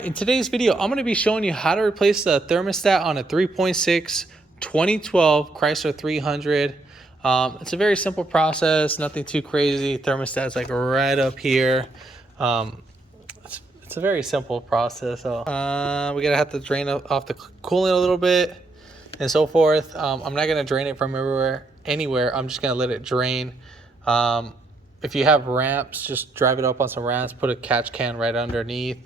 In today's video, I'm going to be showing you how to replace the thermostat on a 3.6 2012 Chrysler 300. It's a very simple process, nothing too crazy. Thermostat's like right up here. It's a very simple process. So we're going to have to drain off the coolant a little bit and so forth. I'm not going to drain it from anywhere. I'm just going to let it drain. If you have ramps, just drive it up on some ramps, put a catch can right underneath.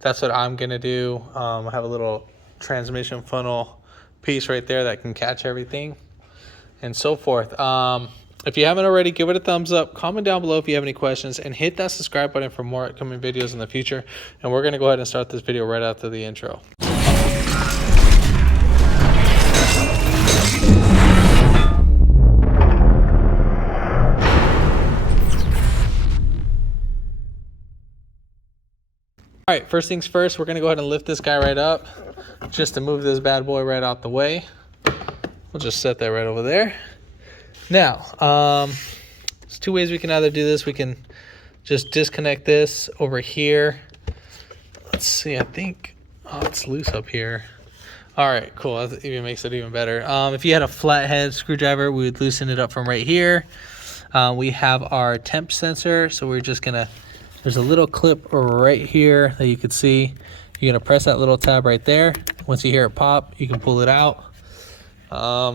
That's what I'm gonna do. I have a little transmission funnel piece right there that can catch everything and so forth. If you haven't already, give it a thumbs up, comment down below if you have any questions, and hit that subscribe button for more upcoming videos in the future. And we're gonna go ahead and start this video right after the intro. All right, first things first, we're gonna go ahead and lift this guy right up just to move this bad boy right out the way. We'll just set that right over there. Now, there's two ways we can either do this. We can just disconnect this over here. Let's see, I think, it's loose up here. All right, cool, that even makes it even better. If you had a flathead screwdriver, we would loosen it up from right here. We have our temp sensor, so we're just gonna, there's a little clip right here that you can see. You're gonna press that little tab right there. Once you hear it pop, you can pull it out. I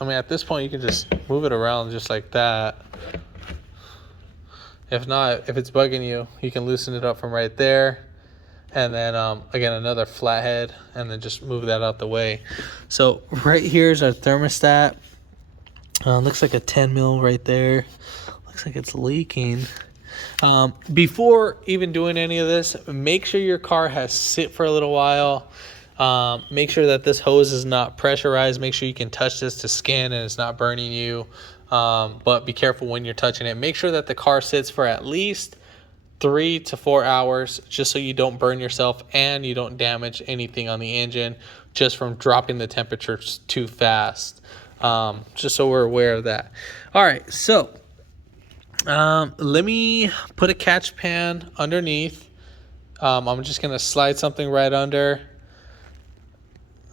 mean, at this point, you can just move it around just like that. If not, if it's bugging you, you can loosen it up from right there. And then, again, another flathead, and then just move that out the way. So right here is our thermostat. Looks like a 10 mil right there. Looks like it's leaking. Before even doing any of this, make sure your car has sit for a little while. Make sure that this hose is not pressurized. Make sure you can touch this to skin and it's not burning you. But be careful when you're touching it. Make sure that the car sits for at least 3 to 4 hours, just so you don't burn yourself and you don't damage anything on the engine just from dropping the temperatures too fast. Just so we're aware of that. All right, so let me put a catch pan underneath. I'm just gonna slide something right under.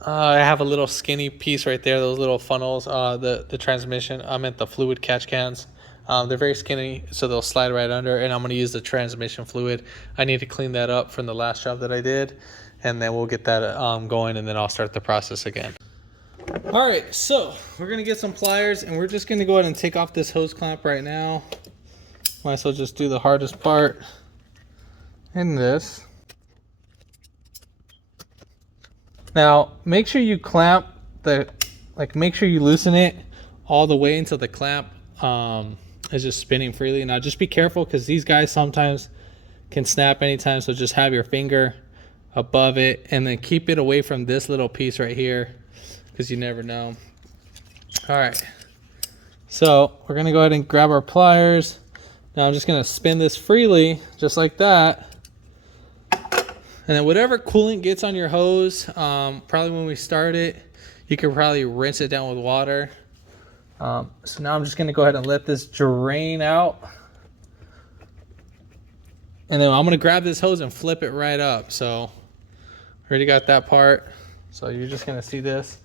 I have a little skinny piece right there, those little funnels, the transmission, I meant the fluid catch cans. They're very skinny, so they'll slide right under, and I'm gonna use the transmission fluid. I need to clean that up from the last job that I did, and then we'll get that going, and then I'll start the process again. All right, so we're gonna get some pliers, and we're just gonna go ahead and take off this hose clamp right now. Might as well just do the hardest part in this. Now, make sure you clamp make sure you loosen it all the way until the clamp is just spinning freely. Now, just be careful because these guys sometimes can snap anytime, so just have your finger above it and then keep it away from this little piece right here because you never know. All right, so we're gonna go ahead and grab our pliers. Now I'm just gonna spin this freely, just like that. And then whatever coolant gets on your hose, probably when we start it, you can probably rinse it down with water. So now I'm just gonna go ahead and let this drain out. And then I'm gonna grab this hose and flip it right up. So already got that part. So you're just gonna see this.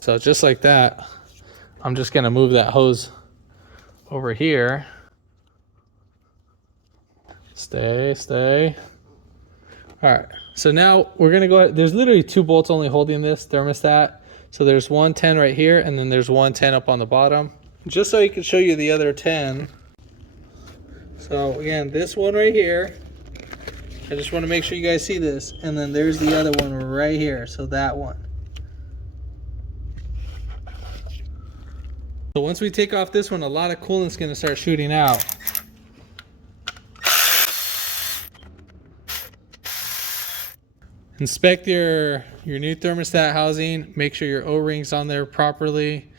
So just like that, I'm just gonna move that hose over here. Stay. All right, so now we're gonna go ahead. There's literally 2 bolts only holding this thermostat. So there's one 10 right here, and then there's one 10 up on the bottom. Just so I can show you the other 10. So again, this one right here. I just wanna make sure you guys see this. And then there's the other one right here, so that one. So once we take off this one, a lot of coolant's gonna start shooting out. Inspect your new thermostat housing, make sure your O-ring's on there properly,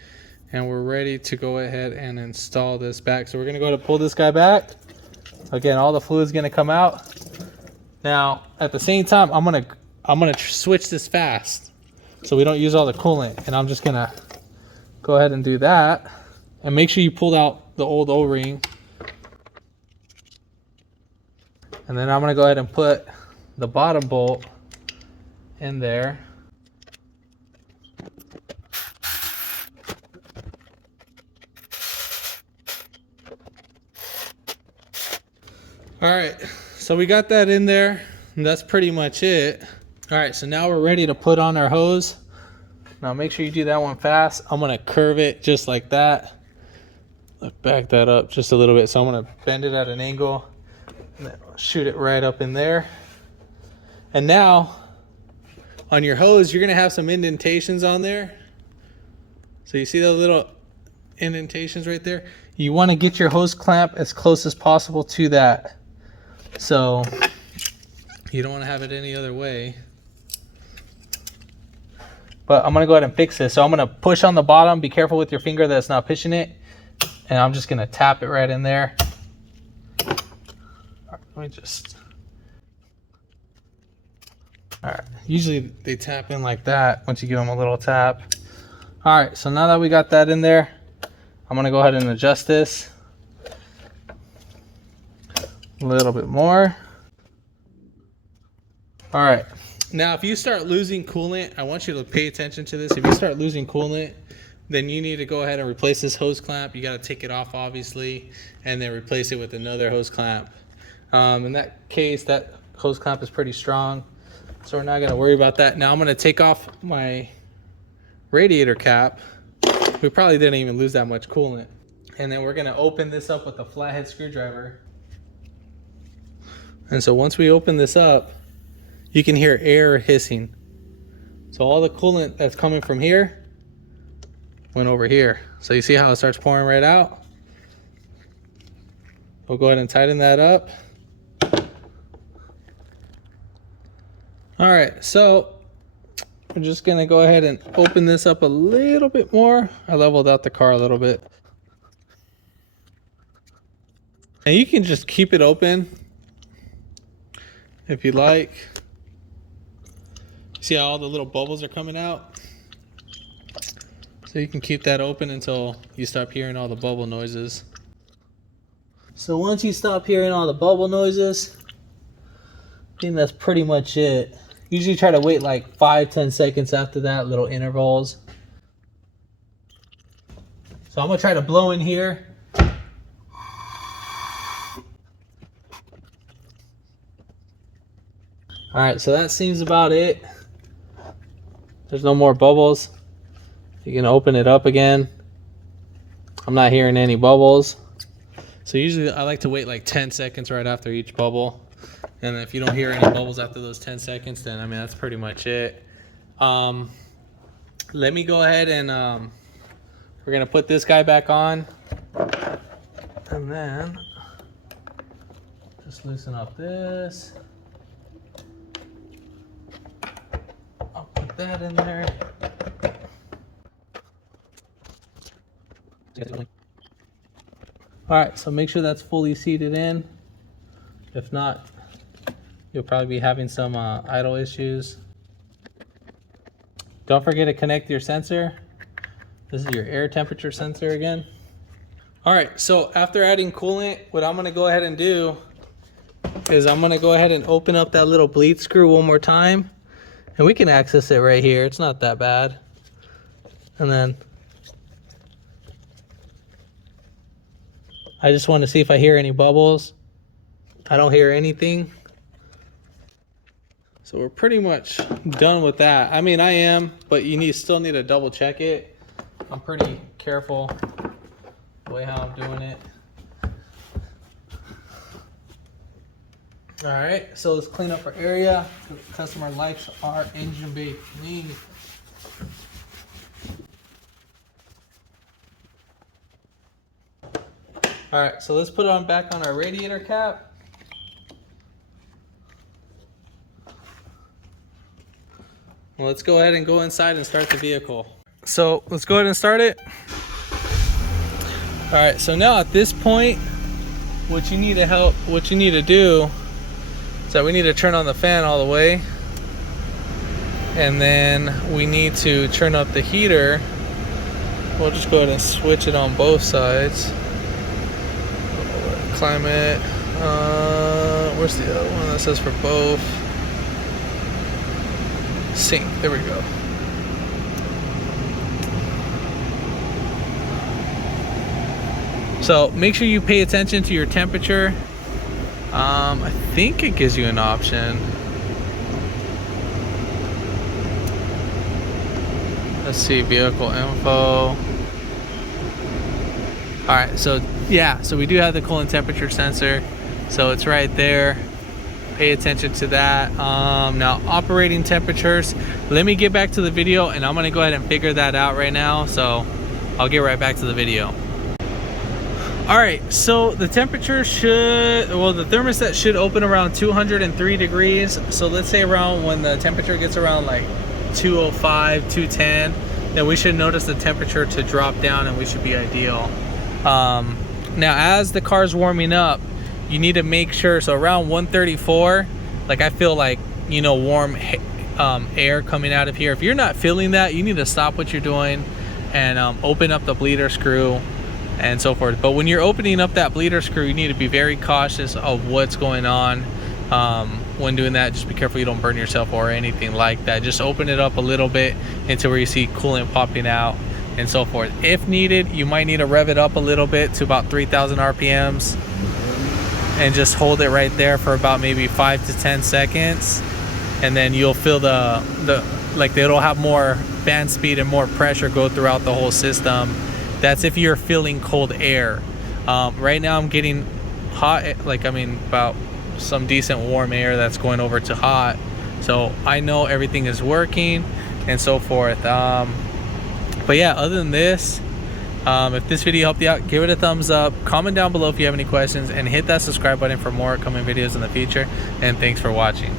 and we're ready to go ahead and install this back. So we're gonna go ahead and pull this guy back. Again, all the fluid's gonna come out. Now, at the same time, I'm gonna switch this fast so we don't use all the coolant, and I'm just gonna go ahead and do that. And make sure you pulled out the old O-ring. And then I'm gonna go ahead and put the bottom bolt in there. All right, so we got that in there, and that's pretty much it. All right, so now we're ready to put on our hose. Now make sure you do that one fast. I'm gonna curve it just like that. Back that up just a little bit. So I'm gonna bend it at an angle and then shoot it right up in there. And now on your hose, you're gonna have some indentations on there. So you see those little indentations right there? You wanna get your hose clamp as close as possible to that. So you don't want to have it any other way. But I'm going to go ahead and fix this. So I'm going to push on the bottom. Be careful with your finger that it's not pushing it. And I'm just going to tap it right in there. Let me just... Alright, usually they tap in like that once you give them a little tap. Alright, so now that we got that in there, I'm going to go ahead and adjust this a little bit more. All right, now if you start losing coolant, I want you to pay attention to this. If you start losing coolant, then you need to go ahead and replace this hose clamp. You got to take it off, obviously, and then replace it with another hose clamp. In that case, that hose clamp is pretty strong, so we're not going to worry about that. Now I'm going to take off my radiator cap. We probably didn't even lose that much coolant. And then we're going to open this up with a flathead screwdriver. And so once we open this up, you can hear air hissing. So all the coolant that's coming from here went over here. So you see how it starts pouring right out? We'll go ahead and tighten that up. All right, so we're just gonna go ahead and open this up a little bit more. I leveled out the car a little bit. And you can just keep it open if you like. See how all the little bubbles are coming out? So you can keep that open until you stop hearing all the bubble noises. So once you stop hearing all the bubble noises, I think that's pretty much it. Usually try to wait like 5-10 seconds after that, little intervals. So I'm gonna try to blow in here. All right, so that seems about it. There's no more bubbles. You can open it up again. I'm not hearing any bubbles. So usually I like to wait like 10 seconds right after each bubble. And if you don't hear any bubbles after those 10 seconds, then I mean, that's pretty much it. Let me go ahead and we're gonna put this guy back on. And then just loosen up this. I'll put that in there. All right, so make sure that's fully seated in. If not, you'll probably be having some idle issues. Don't forget to connect your sensor. This is your air temperature sensor again. All right, so after adding coolant, what I'm gonna go ahead and do is I'm gonna go ahead and open up that little bleed screw one more time. And we can access it right here. It's not that bad. And then I just want to see if I hear any bubbles. I don't hear anything. So we're pretty much done with that. I mean, I am, but you still need to double check it. I'm pretty careful the way how I'm doing it. All right, so let's clean up our area. The customer likes our engine bay clean. All right, so let's put it back on our radiator cap. Well, let's go ahead and go inside and start the vehicle. So let's go ahead and start it. All right, so now at this point, what you need to do is that we need to turn on the fan all the way. And then we need to turn up the heater. We'll just go ahead and switch it on both sides. Climate, where's the other one that says for both? Sync. There we go. So make sure you pay attention to your temperature. I think it gives you an option. Let's see, vehicle info. All right, so yeah, so we do have the coolant temperature sensor, so it's right there. Pay attention to that. Now operating temperatures, let me get back to the video and I'm gonna go ahead and figure that out right now, so I'll get right back to the video. All right, so the temperature should, well, the thermostat should open around 203 degrees. So let's say around when the temperature gets around like 205, 210, then we should notice the temperature to drop down and we should be ideal. Now as the car's warming up, you need to make sure, so around 134, like I feel like, you know, warm air coming out of here. If you're not feeling that, you need to stop what you're doing and open up the bleeder screw and so forth. But when you're opening up that bleeder screw, you need to be very cautious of what's going on when doing that. Just be careful you don't burn yourself or anything like that. Just open it up a little bit until where you see coolant popping out and so forth. If needed, you might need to rev it up a little bit to about 3,000 RPMs and just hold it right there for about maybe 5 to 10 seconds, and then you'll feel the like it'll have more band speed and more pressure go throughout the whole system. That's if you're feeling cold air. Right now I'm getting hot, like I mean about some decent warm air that's going over to hot, so I know everything is working and so forth. But yeah, other than this, if this video helped you out, give it a thumbs up, comment down below if you have any questions, and hit that subscribe button for more coming videos in the future. And thanks for watching.